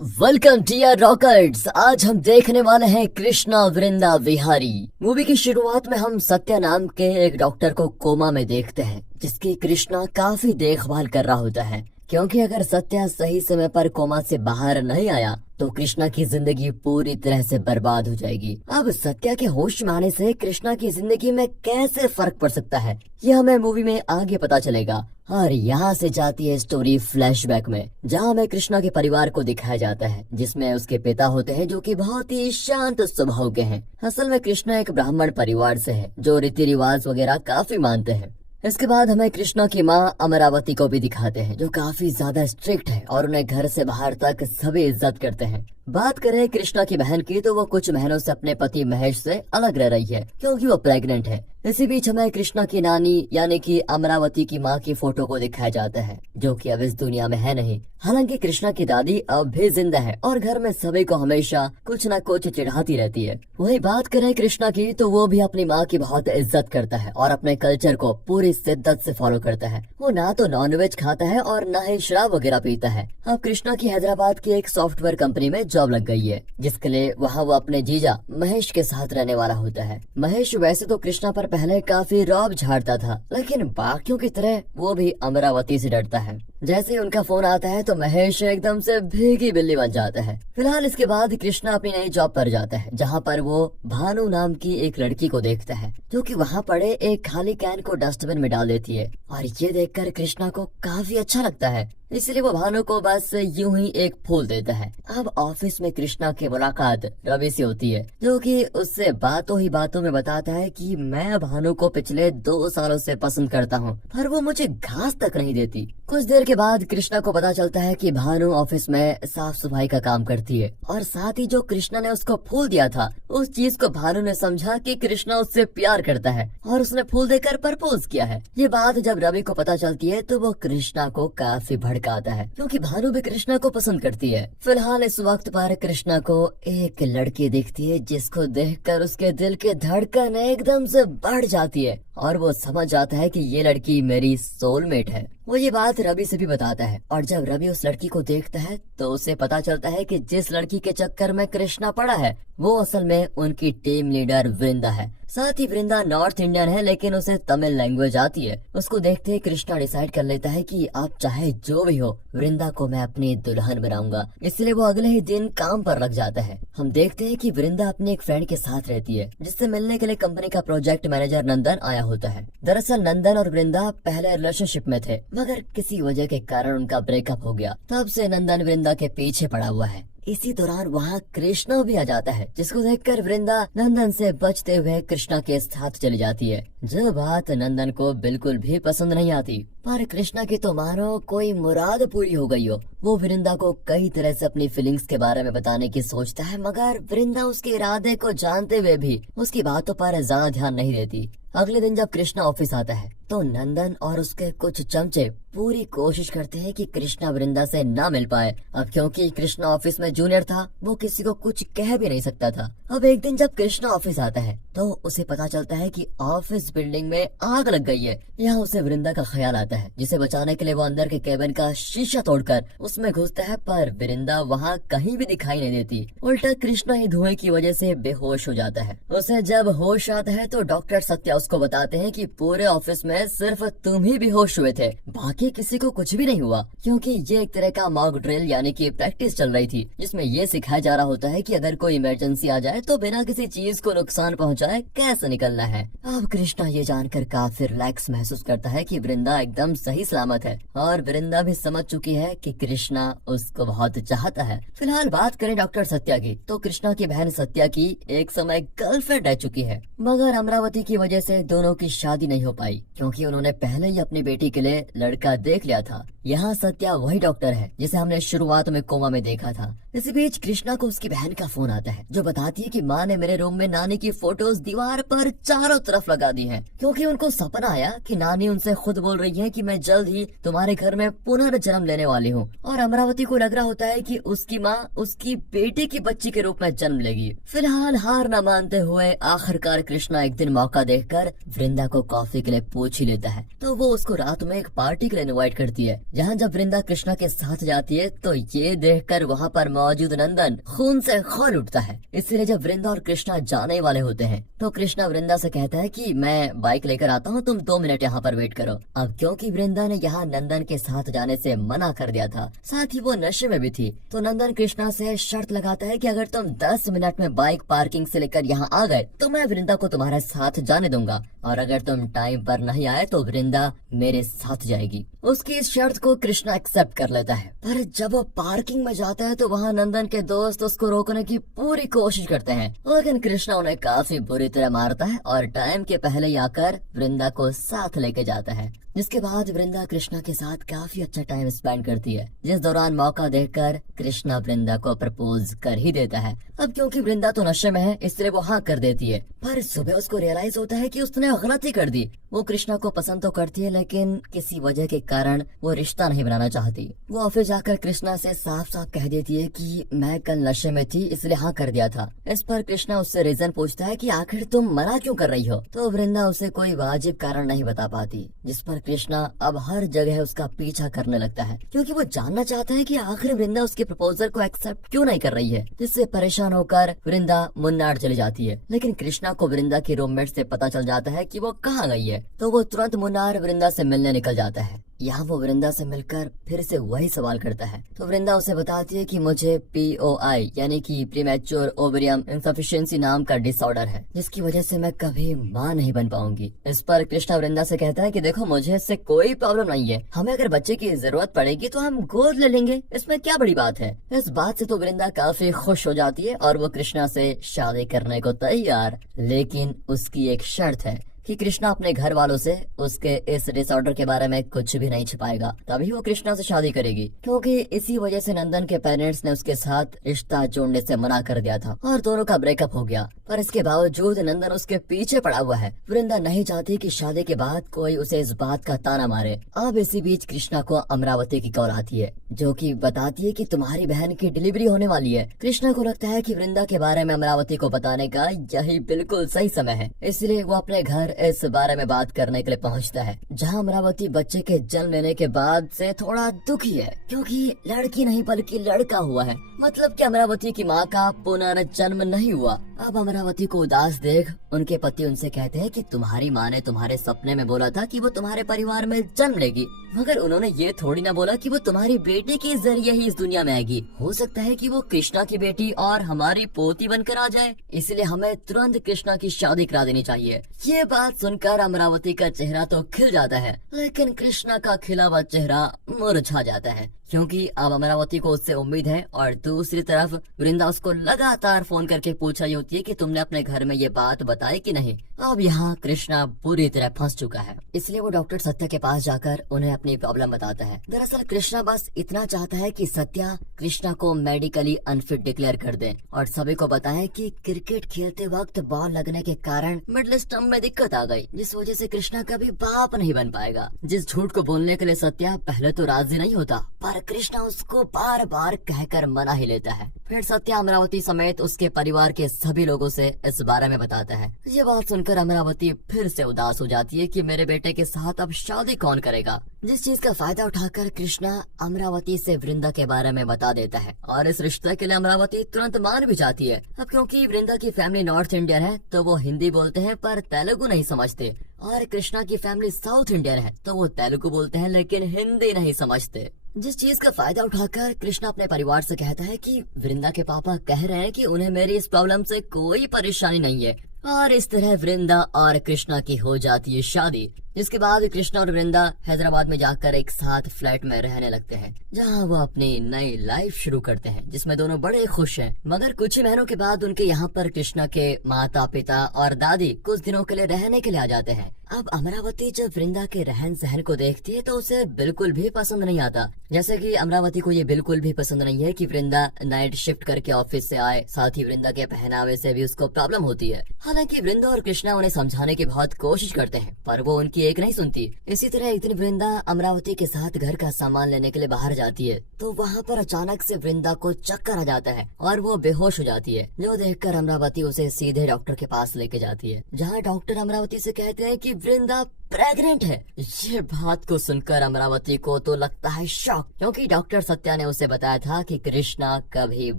Welcome dear rockers. आज हम देखने वाले हैं कृष्णा वृंदा विहारी। मूवी की शुरुआत में हम सत्या नाम के एक डॉक्टर को कोमा में देखते हैं, जिसकी कृष्णा काफी देखभाल कर रहा होता है, क्योंकि अगर सत्या सही समय पर कोमा से बाहर नहीं आया तो कृष्णा की जिंदगी पूरी तरह से बर्बाद हो जाएगी। अब सत्या के होश में आने से कृष्णा की जिंदगी में कैसे फर्क पड़ सकता है, ये हमें मूवी में आगे पता चलेगा। और यहाँ से जाती है स्टोरी फ्लैशबैक में, जहाँ हमें कृष्णा के परिवार को दिखाया जाता है, जिसमें उसके पिता होते हैं जो कि बहुत ही शांत स्वभाव के हैं। असल में कृष्णा एक ब्राह्मण परिवार से है जो रीति रिवाज वगैरह काफी मानते हैं। इसके बाद हमें कृष्णा की माँ अमरावती को भी दिखाते हैं, जो काफी ज्यादा स्ट्रिक्ट है और उन्हें घर से बाहर तक सभी इज्जत करते हैं। बात करें कृष्णा की बहन की, तो वो कुछ महीनों से अपने पति महेश से अलग रह रही है, क्योंकि वो प्रेग्नेंट है। इसी बीच हमें कृष्णा की नानी यानी कि अमरावती की माँ की फोटो को दिखाया जाता है, जो कि अब इस दुनिया में है नहीं। हालांकि कृष्णा की दादी अब भी जिंदा है और घर में सभी को हमेशा कुछ न कुछ चिढ़ाती रहती है। वही बात करें कृष्णा की, तो वो भी अपनी माँ की बहुत इज्जत करता है और अपने कल्चर को पूरी शिद्दत से फॉलो करता है। वो ना तो नॉनवेज खाता है और न ही शराब वगैरह पीता है। अब कृष्णा की हैदराबाद की एक सॉफ्टवेयर कंपनी में जॉब लग गई है, जिसके लिए वहाँ वो अपने जीजा महेश के साथ रहने वाला होता है। महेश वैसे तो कृष्णा पर पहले काफी रौब झाड़ता था, लेकिन बाकियों की तरह वो भी अमरावती से डरता है। जैसे ही उनका फोन आता है तो महेश एकदम से भीगी बिल्ली बन जाता है। फिलहाल इसके बाद कृष्णा अपनी नई जॉब पर जाता है, जहाँ पर वो भानु नाम की एक लड़की को देखता है, जो कि वहाँ पड़े एक खाली कैन को डस्टबिन में डाल देती है। और ये देखकर कृष्णा को काफी अच्छा लगता है, इसलिए वो भानु को बस यूं ही एक फूल देता है। अब ऑफिस में कृष्णा की मुलाकात रवि से होती है, जो कि उससे बातों ही बातों में बताता है कि मैं भानु को पिछले 2 सालों से पसंद करता हूँ, पर वो मुझे घास तक नहीं देती। कुछ देर के बाद कृष्णा को पता चलता है कि भानु ऑफिस में साफ सफाई का काम करती है, और साथ ही जो कृष्णा ने उसको फूल दिया था, उस चीज को भानु ने समझा कि कृष्णा उससे प्यार करता है और उसने फूल देकर प्रपोज किया है। ये बात जब रवि को पता चलती है तो वो कृष्णा को काफी भड़काता है, क्योंकि भानु भी कृष्णा को पसंद करती है। फिलहाल इस वक्त पर कृष्णा को एक लड़की दिखती है, जिसको देखकर उसके दिल की धड़कन एकदम से बढ़ जाती है और वो समझ जाता है कि ये लड़की मेरी सोलमेट है। वो ये बात रवि से भी बताता है, और जब रवि उस लड़की को देखता है तो उसे पता चलता है कि जिस लड़की के चक्कर में कृष्णा पड़ा है वो असल में उनकी टीम लीडर वृंदा है। साथ ही वृंदा नॉर्थ इंडियन है, लेकिन उसे तमिल लैंग्वेज आती है। उसको देखते ही कृष्णा डिसाइड कर लेता है कि आप चाहे जो भी हो, वृंदा को मैं अपनी दुल्हन बनाऊंगा। इसलिए वो अगले ही दिन काम पर लग जाता है। हम देखते हैं कि वृंदा अपने एक फ्रेंड के साथ रहती है, जिससे मिलने के लिए कंपनी का प्रोजेक्ट मैनेजर नंदन आया होता है। दरअसल नंदन और वृंदा पहले रिलेशनशिप में थे, मगर किसी वजह के कारण उनका ब्रेकअप हो गया। तब से नंदन वृंदा के पीछे पड़ा हुआ है। इसी दौरान वहाँ कृष्णा भी आ जाता है, जिसको देखकर वृंदा नंदन से बचते हुए कृष्णा के साथ चली जाती है। जो बात नंदन को बिल्कुल भी पसंद नहीं आती, पर कृष्णा की तो मानो कोई मुराद पूरी हो गई हो। वो वृंदा को कई तरह से अपनी फीलिंग्स के बारे में बताने की सोचता है, मगर वृंदा उसके इरादे को जानते हुए भी उसकी बातों पर ज्यादा ध्यान नहीं देती। अगले दिन जब कृष्णा ऑफिस आता है तो नंदन और उसके कुछ चमचे पूरी कोशिश करते हैं कि कृष्णा वृंदा से ना मिल पाए। अब क्योंकि कृष्णा ऑफिस में जूनियर था, वो किसी को कुछ कह भी नहीं सकता था। अब एक दिन जब कृष्णा ऑफिस आता है तो उसे पता चलता है कि ऑफिस बिल्डिंग में आग लग गई है। यहाँ उसे वृंदा का ख्याल आता है, जिसे बचाने के लिए वो अंदर के केबिन का शीशा तोड़कर उसमें घुसता है, पर वृंदा वहाँ कहीं भी दिखाई नहीं देती। उल्टा कृष्णा ही धुएं की वजह से बेहोश हो जाता है। उसे जब होश आता है तो डॉक्टर सत्या उसको बताते हैं कि पूरे ऑफिस में सिर्फ तुम ही बेहोश हुए थे, बाकी किसी को कुछ भी नहीं हुआ। क्योंकि ये एक तरह का मॉक ड्रिल यानी कि प्रैक्टिस चल रही थी, जिसमें ये सिखाया जा रहा होता है कि अगर कोई इमरजेंसी आ जाए तो बिना किसी चीज को नुकसान पहुंचाए कैसे निकलना है। अब कृष्णा ये जानकर काफी रिलैक्स महसूस करता है कि वृंदा एकदम सही सलामत है, और वृंदा भी समझ चुकी है कि कृष्णा उसको बहुत चाहता है। फिलहाल बात करें डॉक्टर सत्या की, तो कृष्णा की बहन सत्या की एक समय गर्लफ्रेंड रह चुकी है, मगर अमरावती की वजह से दोनों की शादी नहीं हो पाई, क्योंकि उन्होंने पहले ही अपनी बेटी के लिए लड़का देख लिया था। यहाँ सत्या वही डॉक्टर है जिसे हमने शुरुआत में कोमा में देखा था। इसी बीच कृष्णा को उसकी बहन का फोन आता है, जो बताती है कि माँ ने मेरे रूम में नानी की फोटोज दीवार पर चारों तरफ लगा दी हैं, क्योंकि उनको सपना आया कि नानी उनसे खुद बोल रही है कि मैं जल्द ही तुम्हारे घर में पुनर्जन्म लेने वाली हूँ। और अमरावती को लग रहा होता है कि उसकी माँ उसकी बेटी की बच्ची के रूप में जन्म लेगी। फिलहाल हार न मानते हुए आखिरकार कृष्णा एक दिन मौका देखकर वृंदा को कॉफी के लिए पूछ ही लेता है। तो वो उसको रात में एक पार्टी के लिए इनवाइट करती है, जहाँ जब वृंदा कृष्णा के साथ जाती है तो ये देखकर वहाँ पर मौजूद नंदन खून से खौल उठता है। इसलिए जब वृंदा और कृष्णा जाने वाले होते हैं तो कृष्णा वृंदा से कहता है कि मैं बाइक लेकर आता हूँ, तुम 2 मिनट यहाँ पर वेट करो। अब क्योंकि वृंदा ने यहाँ नंदन के साथ जाने से मना कर दिया था, साथ ही वो नशे में भी थी, तो नंदन कृष्णा से शर्त लगाता है कि अगर तुम 10 मिनट में बाइक पार्किंग से लेकर यहाँ आ गए तो मैं वृंदा को तुम्हारे साथ जाने दूंगा, और अगर तुम टाइम पर नहीं आए तो वृंदा मेरे साथ जाएगी। उसकी इस शर्त को कृष्णा एक्सेप्ट कर लेता है, पर जब वो पार्किंग में जाता है तो वहाँ नंदन के दोस्त उसको रोकने की पूरी कोशिश करते हैं, लेकिन कृष्णा उन्हें काफी बुरी तरह मारता है और टाइम के पहले ही आकर वृंदा को साथ लेके जाता है। जिसके बाद वृंदा कृष्णा के साथ काफी अच्छा टाइम स्पेंड करती है, जिस दौरान मौका देखकर कृष्णा वृंदा को प्रपोज कर ही देता है। अब क्योंकि वृंदा तो नशे में है इसलिए वो हाँ कर देती है, पर सुबह उसको रियलाइज होता है कि उसने गलती कर दी। वो कृष्णा को पसंद तो करती है, लेकिन किसी वजह के कारण वो रिश्ता नहीं बनाना चाहती। वो ऑफिस जाकर कृष्णा से साफ साफ कह देती है कि मैं कल नशे में थी इसलिए हाँ कर दिया था। इस पर कृष्णा उससे रीजन पूछता है कि आखिर तुम मना क्यों कर रही हो, तो वृंदा उसे कोई वाजिब कारण नहीं बता पाती, जिस पर कृष्णा अब हर जगह उसका पीछा करने लगता है, क्योंकि वो जानना चाहता है कि आखिर वृंदा उसके प्रपोजल को एक्सेप्ट क्यों नहीं कर रही है। जिससे परेशान होकर वृंदा मुन्नार चली जाती है, लेकिन कृष्णा को वृंदा की रूममेट से पता चल जाता है कि वो कहाँ गई है, तो वो तुरंत मुन्नार वृंदा से मिलने निकल जाता है। यहाँ वो वृंदा से मिलकर फिर से वही सवाल करता है, तो वृंदा उसे बताती है कि मुझे POI यानी कि प्रीमैच्योर ओवरियम इनसफिशिएंसी नाम का डिसऑर्डर है, जिसकी वजह से मैं कभी माँ नहीं बन पाऊंगी। इस पर कृष्णा वृंदा से कहता है कि देखो मुझे इससे कोई प्रॉब्लम नहीं है, हमें अगर बच्चे की जरूरत पड़ेगी तो हम गोद ले लेंगे, इसमें क्या बड़ी बात है। इस बात से तो वृंदा काफी खुश हो जाती है और वो कृष्णा से शादी करने को तैयार, लेकिन उसकी एक शर्त है कि कृष्णा अपने घर वालों से उसके इस डिसऑर्डर के बारे में कुछ भी नहीं छिपाएगा, तभी वो कृष्णा से शादी करेगी। क्योंकि इसी वजह से नंदन के पेरेंट्स ने उसके साथ रिश्ता जोड़ने से मना कर दिया था और दोनों का ब्रेकअप हो गया, पर इसके बावजूद नंदन उसके पीछे पड़ा हुआ है। वृंदा नहीं चाहती कि शादी के बाद कोई उसे इस बात का ताना मारे। अब इसी बीच कृष्णा को अमरावती की कॉल आती है, जो कि बताती है कि तुम्हारी बहन की डिलीवरी होने वाली है। कृष्णा को लगता है कि वृंदा के बारे में अमरावती को बताने का यही बिल्कुल सही समय है, इसलिए वो अपने घर इस बारे में बात करने के लिए पहुंचता है, जहां अमरावती बच्चे के जन्म लेने के बाद से थोड़ा दुखी है, क्योंकि लड़की नहीं बल्कि लड़का हुआ है। मतलब कि अमरावती की माँ का पुनर्जन्म नहीं हुआ। अब अमरावती को उदास देख उनके पति उनसे कहते हैं कि तुम्हारी माँ ने तुम्हारे सपने में बोला था कि वो तुम्हारे परिवार में जन्म लेगी, मगर उन्होंने ये थोड़ी ना बोला कि वो तुम्हारी बेटी के जरिए ही इस दुनिया में आएगी। हो सकता है कि वो कृष्णा की बेटी और हमारी पोती बनकर आ जाए, इसलिए हमें तुरंत कृष्णा की शादी करा देनी चाहिए। ये बात सुनकर अमरावती का चेहरा तो खिल जाता है, लेकिन कृष्णा का खिला हुआ चेहरा मुरझा जाता है, क्योंकि अब अमरावती को उससे उम्मीद है। और दूसरी तरफ वृंदा उसको लगातार फोन करके पूछ रही होती है कि तुमने अपने घर में ये बात बताई कि नहीं। अब यहाँ कृष्णा बुरी तरह फंस चुका है, इसलिए वो डॉक्टर सत्या के पास जाकर उन्हें अपनी प्रॉब्लम बताता है। दरअसल कृष्णा बस इतना चाहता है कि सत्या कृष्णा को मेडिकली अनफिट डिक्लेयर कर दे और सभी को बताए कि क्रिकेट खेलते वक्त बॉल लगने के कारण मिडिल स्टंप में दिक्कत आ गई, जिस वजह से कृष्णा कभी बाप नहीं बन पाएगा। जिस झूठ को बोलने के लिए सत्या पहले तो राजी नहीं होता, पर कृष्णा उसको बार बार कहकर मना ही लेता है। फिर सत्या अमरावती समेत उसके परिवार के सभी लोगों से इस बारे में बताता है। ये बात सुनकर अमरावती फिर से उदास हो जाती है कि मेरे बेटे के साथ अब शादी कौन करेगा। जिस चीज का फायदा उठाकर कृष्णा अमरावती से वृंदा के बारे में बता देता है और इस रिश्ते के लिए अमरावती तुरंत मान भी जाती है। अब क्योंकि वृंदा की फैमिली नॉर्थ इंडियन है तो वो हिंदी बोलते हैं पर तेलुगु नहीं समझते, और कृष्णा की फैमिली साउथ इंडियन है तो वो तेलुगु बोलते हैं लेकिन हिंदी नहीं समझते। जिस चीज का फायदा उठाकर कृष्णा अपने परिवार से कहता है कि वृंदा के पापा कह रहे हैं कि उन्हें मेरी इस प्रॉब्लम से कोई परेशानी नहीं है, और इस तरह वृंदा और कृष्णा की हो जाती है शादी। इसके बाद कृष्णा और वृंदा हैदराबाद में जाकर एक साथ फ्लैट में रहने लगते हैं, जहां वो अपनी नई लाइफ शुरू करते हैं, जिसमें दोनों बड़े खुश हैं। मगर कुछ ही महीनों के बाद उनके यहाँ पर कृष्णा के माता पिता और दादी कुछ दिनों के लिए रहने के लिए आ जाते हैं। अब अमरावती जब वृंदा के रहन सहन को देखती है तो उसे बिल्कुल भी पसंद नहीं आता। जैसे कि अमरावती को ये बिल्कुल भी पसंद नहीं है कि वृंदा नाइट शिफ्ट करके ऑफिस से आए, साथ ही वृंदा के पहनावे से भी उसको प्रॉब्लम होती है। हालांकि वृंदा और कृष्णा उन्हें समझाने की बहुत कोशिश करते हैं, पर वो उनकी की एक नहीं सुनती। इसी तरह एक दिन वृंदा अमरावती के साथ घर का सामान लेने के लिए बाहर जाती है तो वहाँ पर अचानक से वृंदा को चक्कर आ जाता है और वो बेहोश हो जाती है, जो देखकर अमरावती उसे सीधे डॉक्टर के पास लेके जाती है, जहाँ डॉक्टर अमरावती से कहते हैं कि वृंदा प्रेग्नेंट है। ये बात को सुनकर अमरावती को तो लगता है शॉक, क्योंकि डॉक्टर सत्या ने उसे बताया था कि कृष्णा कभी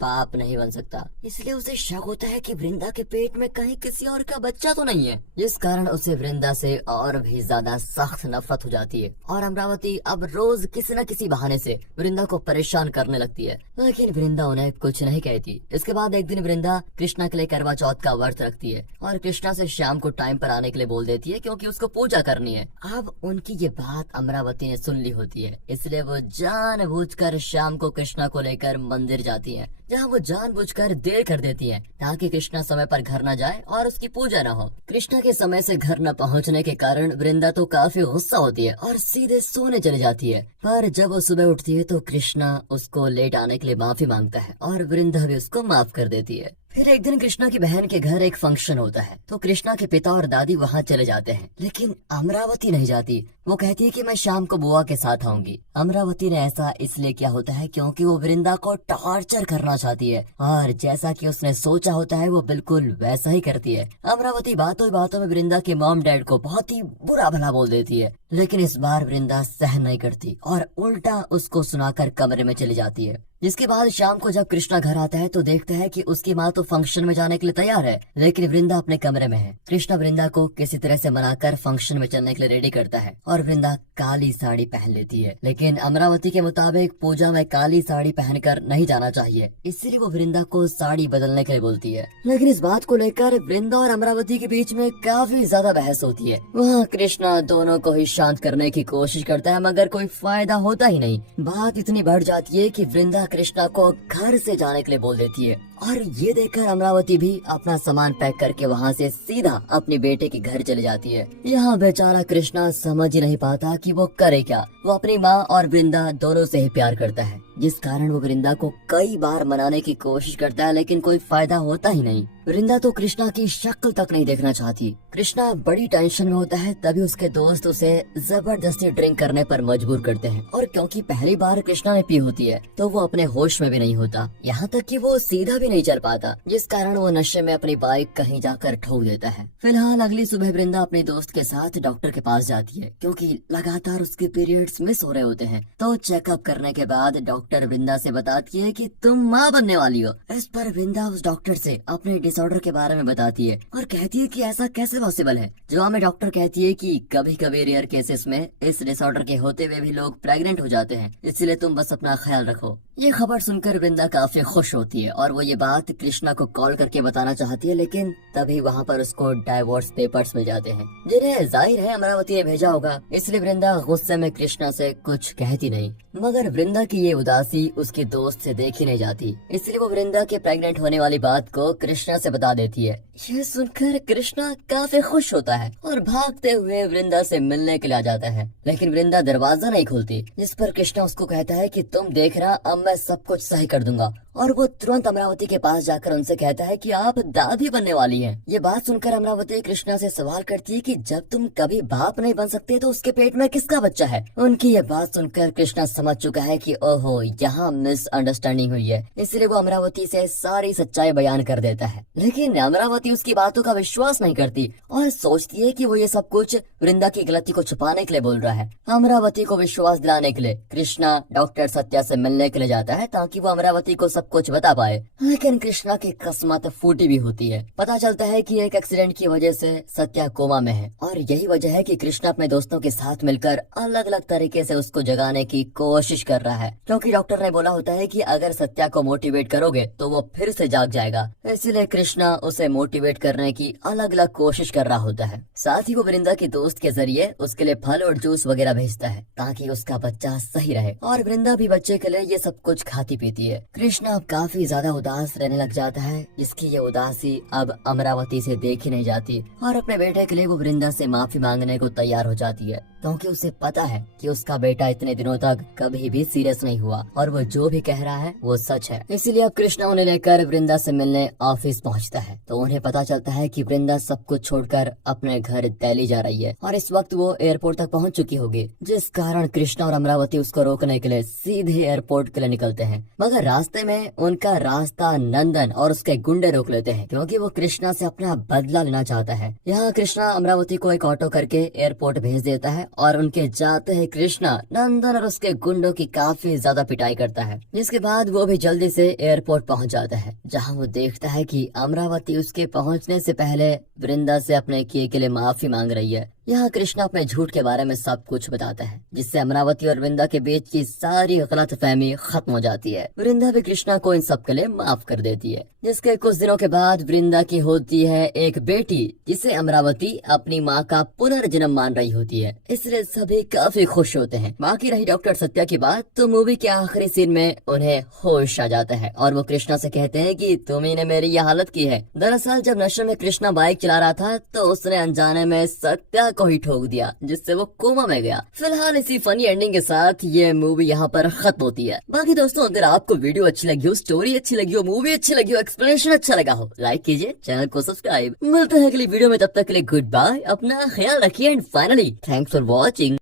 बाप नहीं बन सकता। इसलिए उसे शक होता है कि वृंदा के पेट में कहीं किसी और का बच्चा तो नहीं है, जिस कारण उसे वृंदा से और भी ज्यादा सख्त नफरत हो जाती है और अमरावती अब रोज किसी न किसी बहाने से वृंदा को परेशान करने लगती है, लेकिन वृंदा उन्हें कुछ नहीं कहती। इसके बाद एक दिन वृंदा कृष्णा के लिए करवा चौथ का व्रत रखती है और कृष्णा से शाम को टाइम पर आने के लिए बोल देती है, क्योंकि उसको पूजा करनी है। अब उनकी ये बात अमरावती ने सुन ली होती है, इसलिए वो जानबूझकर शाम को कृष्णा को लेकर मंदिर जाती है, जहाँ वो जानबूझकर देर कर देती है ताकि कृष्णा समय पर घर न जाए और उसकी पूजा न हो। कृष्णा के समय से घर न पहुँचने के कारण वृंदा तो काफी गुस्सा होती है और सीधे सोने चली जाती है, पर जब वो सुबह उठती है तो कृष्णा उसको लेट आने के लिए माफी मांगता है और वृंदा भी उसको माफ कर देती है। फिर एक दिन कृष्णा की बहन के घर एक फंक्शन होता है तो कृष्णा के पिता और दादी वहाँ चले जाते हैं, लेकिन अमरावती नहीं जाती। वो कहती है कि मैं शाम को बुआ के साथ आऊंगी। अमरावती ने ऐसा इसलिए किया होता है क्योंकि वो वृंदा को टॉर्चर करना चाहती है और जैसा कि उसने सोचा होता है वो बिल्कुल वैसा ही करती है। अमरावती बातों बातों में वृंदा के मॉम डैड को बहुत ही बुरा भला बोल देती है, लेकिन इस बार वृंदा सहन नहीं करती और उल्टा उसको सुनाकर कमरे में चली जाती है। जिसके बाद शाम को जब कृष्णा घर आता है तो देखता है कि उसकी माँ तो फंक्शन में जाने के लिए तैयार है, लेकिन वृंदा अपने कमरे में है। कृष्णा वृंदा को किसी तरह से मनाकर फंक्शन में चलने के लिए रेडी करता है और वृंदा काली साड़ी पहन लेती है, लेकिन अमरावती के मुताबिक पूजा में काली साड़ी पहनकर नहीं जाना चाहिए, इसलिए वो वृंदा को साड़ी बदलने के लिए बोलती है। लेकिन इस बात को लेकर वृंदा और अमरावती के बीच में काफी ज्यादा बहस होती है। वहाँ कृष्णा दोनों को ही शांत करने की कोशिश करता है, मगर कोई फायदा होता ही नहीं। बात इतनी बढ़ जाती है कि वृंदा कृष्णा को घर से जाने के लिए बोल देती है और ये देखकर अमरावती भी अपना सामान पैक करके वहाँ से सीधा अपने बेटे के घर चले जाती है। यहाँ बेचारा कृष्णा समझ ही नहीं पाता कि वो करे क्या। वो अपनी माँ और वृंदा दोनों से ही प्यार करता है, जिस कारण वो वृंदा को कई बार मनाने की कोशिश करता है, लेकिन कोई फायदा होता ही नहीं। वृंदा तो कृष्णा की शक्ल तक नहीं देखना चाहती। कृष्णा बड़ी टेंशन में होता है, तभी उसके दोस्त उसे जबरदस्ती ड्रिंक करने पर मजबूर करते हैं और क्योंकि पहली बार कृष्णा ने पी होती है तो वो अपने होश में भी नहीं होता, यहाँ तक कि वो सीधा भी नहीं चल पाता, जिस कारण वो नशे में अपनी बाइक कहीं जाकर ठोक देता है। फिलहाल अगली सुबह वृंदा अपने दोस्त के साथ डॉक्टर के पास जाती है, क्योंकि लगातार उसके पीरियड्स मिस हो रहे होते हैं। तो चेकअप करने के बाद डॉक्टर वृंदा से बताती है कि तुम माँ बनने वाली हो। इस पर वृंदा उस डॉक्टर से अपने डिसऑर्डर के बारे में बताती है और कहती है कि ऐसा कैसे पॉसिबल है। जवाब में डॉक्टर कहती है कि कभी कभी रेयर केसेस में इस डिसऑर्डर के होते हुए भी लोग प्रेग्नेंट हो जाते हैं, इसलिए तुम बस अपना ख्याल रखो। ये खबर सुनकर वृंदा काफी खुश होती है और वो ये बात कृष्णा को कॉल करके बताना चाहती है, लेकिन तभी वहाँ पर उसको डाइवोर्स पेपर्स मिल जाते हैं, जिन्हें जाहिर है अमरावती ने भेजा होगा। इसलिए वृंदा गुस्से में कृष्णा से कुछ कहती नहीं, मगर वृंदा की ये उदासी उसके दोस्त से देखी नहीं जाती, इसलिए वो वृंदा के प्रेग्नेंट होने वाली बात को कृष्णा से बता देती है। ये सुनकर कृष्णा काफी खुश होता है और भागते हुए वृंदा से मिलने के लिए आ जाता है, लेकिन वृंदा दरवाजा नहीं खोलती, जिस पर कृष्णा उसको कहता है कि तुम देखना, अब मैं सब कुछ सही कर दूंगा। और वो तुरंत अमरावती के पास जाकर उनसे कहता है कि आप दादी बनने वाली हैं। ये बात सुनकर अमरावती कृष्णा से सवाल करती है कि जब तुम कभी बाप नहीं बन सकते तो उसके पेट में किसका बच्चा है। उनकी ये बात सुनकर कृष्णा समझ चुका है कि ओहो, यहाँ मिसअंडरस्टैंडिंग हुई है, इसलिए वो अमरावती से सारी सच्चाई बयान कर देता है। लेकिन अमरावती उसकी बातों का विश्वास नहीं करती और सोचती है कि वो ये सब कुछ वृंदा की गलती को छुपाने के लिए बोल रहा है। अमरावती को विश्वास दिलाने के लिए कृष्णा डॉक्टर सत्या से मिलने के लिए जाता है ताकि वो अमरावती को सब कुछ बता पाए, लेकिन कृष्णा की किस्मत फूटी भी होती है। पता चलता है कि एक एक्सीडेंट की वजह से सत्या कोमा में है और यही वजह है कि कृष्णा अपने दोस्तों के साथ मिलकर अलग अलग तरीके से उसको जगाने की कोशिश कर रहा है, क्योंकि डॉक्टर ने बोला होता है कि अगर सत्या को मोटिवेट करोगे तो वो फिर से जाग जाएगा। इसलिए कृष्णा उसे मोटिवेट करने की अलग अलग कोशिश कर रहा होता है। साथ ही वो वृंदा की दोस्त के जरिए उसके लिए फल और जूस वगैरह भेजता है ताकि उसका बच्चा सही रहे, और वृंदा भी बच्चे के लिए ये सब कुछ खाती पीती है। कृष्णा अब काफी ज्यादा उदास रहने लग जाता है, जिसकी ये उदासी अब अमरावती से देखी नहीं जाती और अपने बेटे के लिए वो वृंदा से माफी मांगने को तैयार हो जाती है, क्योंकि उसे पता है कि उसका बेटा इतने दिनों तक कभी भी सीरियस नहीं हुआ और वो जो भी कह रहा है वो सच है। इसीलिए अब कृष्णा उन्हें लेकर वृंदा से मिलने ऑफिस पहुंचता है, तो उन्हें इन्हें पता चलता है कि वृंदा सब कुछ छोड़कर अपने घर दिल्ली जा रही है और इस वक्त वो एयरपोर्ट तक पहुंच चुकी होगी, जिस कारण कृष्णा और अमरावती उसको रोकने के लिए सीधे एयरपोर्ट के लिए निकलते हैं। मगर रास्ते में उनका रास्ता नंदन और उसके गुंडे रोक लेते हैं क्योंकि वो कृष्णा से अपना बदला लेना चाहता है। यहाँ कृष्णा अमरावती को एक ऑटो करके एयरपोर्ट भेज देता है और उनके जाते ही कृष्णा नंदन और उसके गुंडों की काफी ज्यादा पिटाई करता है, जिसके बाद वो भी जल्दी से एयरपोर्ट पहुंच जाता है, जहां वो देखता है कि अमरावती उसके पहुंचने से पहले वृंदा से अपने किए के लिए माफी मांग रही है। यहाँ कृष्णा अपने झूठ के बारे में सब कुछ बताता है, जिससे अमरावती और वृंदा के बीच की सारी गलतफहमी खत्म हो जाती है। वृंदा भी कृष्णा को इन सब के लिए माफ कर देती है, जिसके कुछ दिनों के बाद वृंदा की होती है एक बेटी, जिसे अमरावती अपनी माँ का पुनर्जन्म मान रही होती है। इसलिए सभी काफी खुश होते हैं। बाकी रही डॉक्टर सत्या की बात, तो मूवी के आखिरी सीन में उन्हें होश आ जाता है और वो कृष्णा से कहते हैं कि तुम्ही ने मेरी यह हालत की है। दरअसल जब नशे में कृष्णा बाइक चला रहा था तो उसने अनजाने में सत्या को ही ठोक दिया, जिससे वो कोमा में गया। फिलहाल इसी फनी एंडिंग के साथ ये मूवी यहाँ पर खत्म होती है। बाकी दोस्तों, अगर आपको वीडियो अच्छी लगी हो, स्टोरी अच्छी लगी हो, मूवी अच्छी लगी हो, एक्सप्लेनेशन अच्छा लगा हो, लाइक कीजिए, चैनल को सब्सक्राइब। मिलते हैं अगली वीडियो में, तब तक के लिए गुड बाय, अपना ख्याल रखिए and finally thanks for watching.